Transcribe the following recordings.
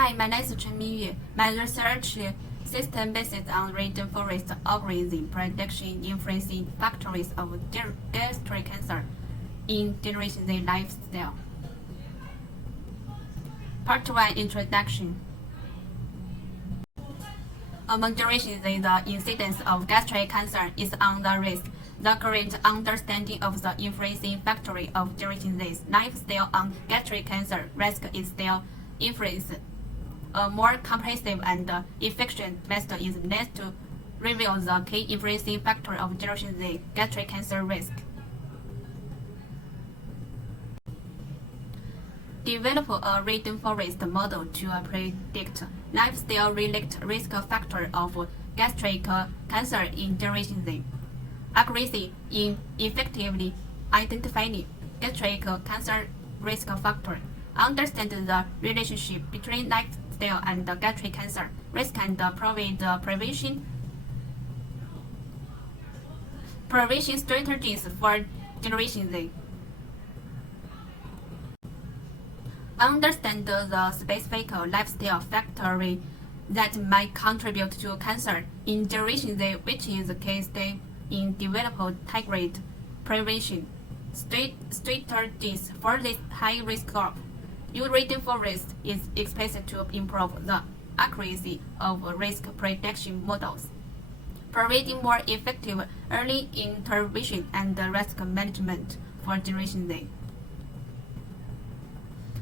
Hi, my name is Chen Minyu. My research system based on rainforest algorithm prediction influencing factors of gastric cancer in Generation Z lifestyle. Part 1 Introduction. Among Generation Z, the incidence of gastric cancer is on the rise. The current understanding of the influencing factor of Generation Z's lifestyle on gastric cancer risk is still influenced. A more comprehensive and efficient method is needed to reveal the key influencing factor of Generation Z gastric cancer risk. Develop a rainforest model to predict lifestyle-related risk factor of gastric cancer in Generation Z. Accuracy in effectively identifying gastric cancer risk factor. Understand the relationship between lifestyle and gastric cancer risk and provide prevention strategies for Generation Z. Understand the specific lifestyle factor that might contribute to cancer in Generation Z, which is the case in developed targeted prevention strategies for this high-risk group. New rainforest is expected to improve the accuracy of risk prediction models, providing more effective early intervention and risk management for Generation Z.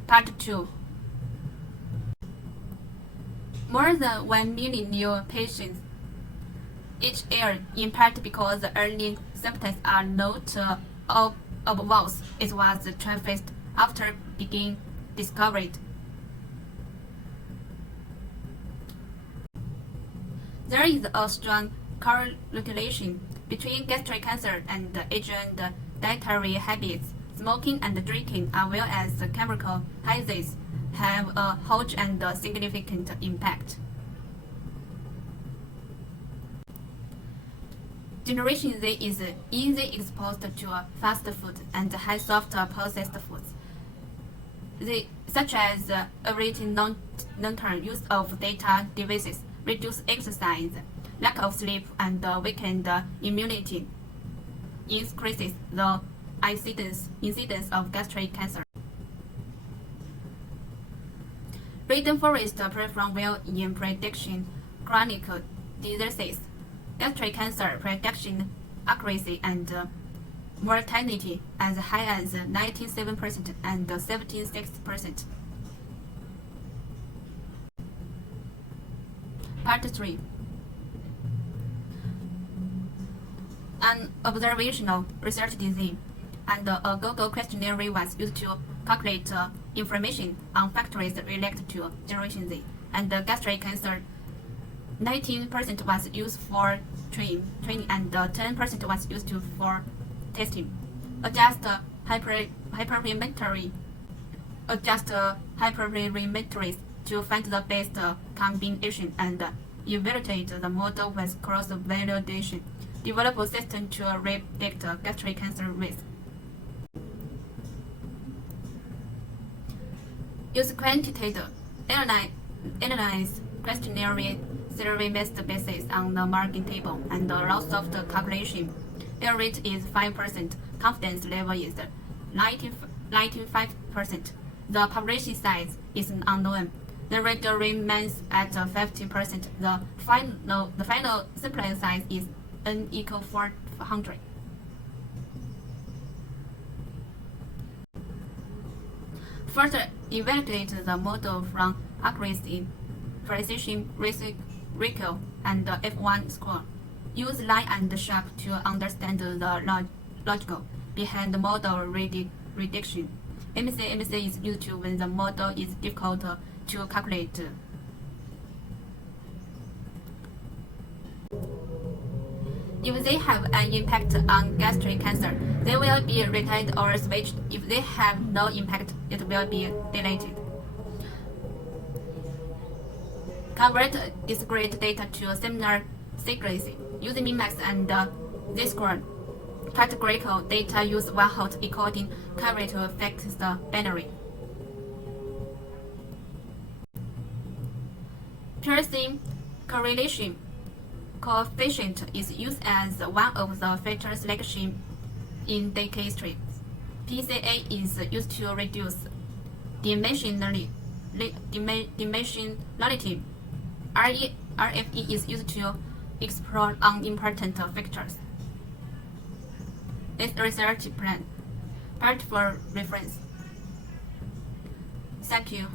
Part 2. More than 1 million new patients each year, in part because the early symptoms are not obvious. It was traced after being discovered. There is a strong correlation between gastric cancer and age and dietary habits. Smoking and drinking, as well as chemical hazards, have a huge and significant impact. Generation Z is easily exposed to fast food and high soft processed foods, such as avoiding long-term use of data devices, reduced exercise, lack of sleep, and weakened immunity increases the incidence of gastric cancer. Rainforest perform well in predicting chronic diseases, gastric cancer prediction accuracy and mortality as high as 97% and 76%. Part 3. An observational research design and a Google questionnaire was used to calculate information on factors related to Generation Z and gastric cancer. 19% was used for training and 10% was used for testing. Adjust hyperparameters to find the best combination and evaluate the model with cross-validation. Develop a system to predict gastric cancer risk. Use quantitative analyze questionnaire survey-based basis on the margin table and loss of the calculation. Error rate is 5%. Confidence level is 95%. The population size is unknown. The rate remains at 50%. The final sample size is n equals 400. Further evaluate the model from accuracy, precision, ratio, and F1 score. Use line and sharp to understand the logic behind the model prediction. MC is used when the model is difficult to calculate. If they have an impact on gastric cancer, they will be retired or switched. If they have no impact, it will be deleted. Convert discrete data to similar sequence using min-max and z-score. Categorical data use one hot encoding coverage to fix the binary. Pearson correlation coefficient is used as one of the factor selection in data history. PCA is used to reduce dimensionality. RFE is used to explore unimportant factors. This research plan, part for reference. Thank you.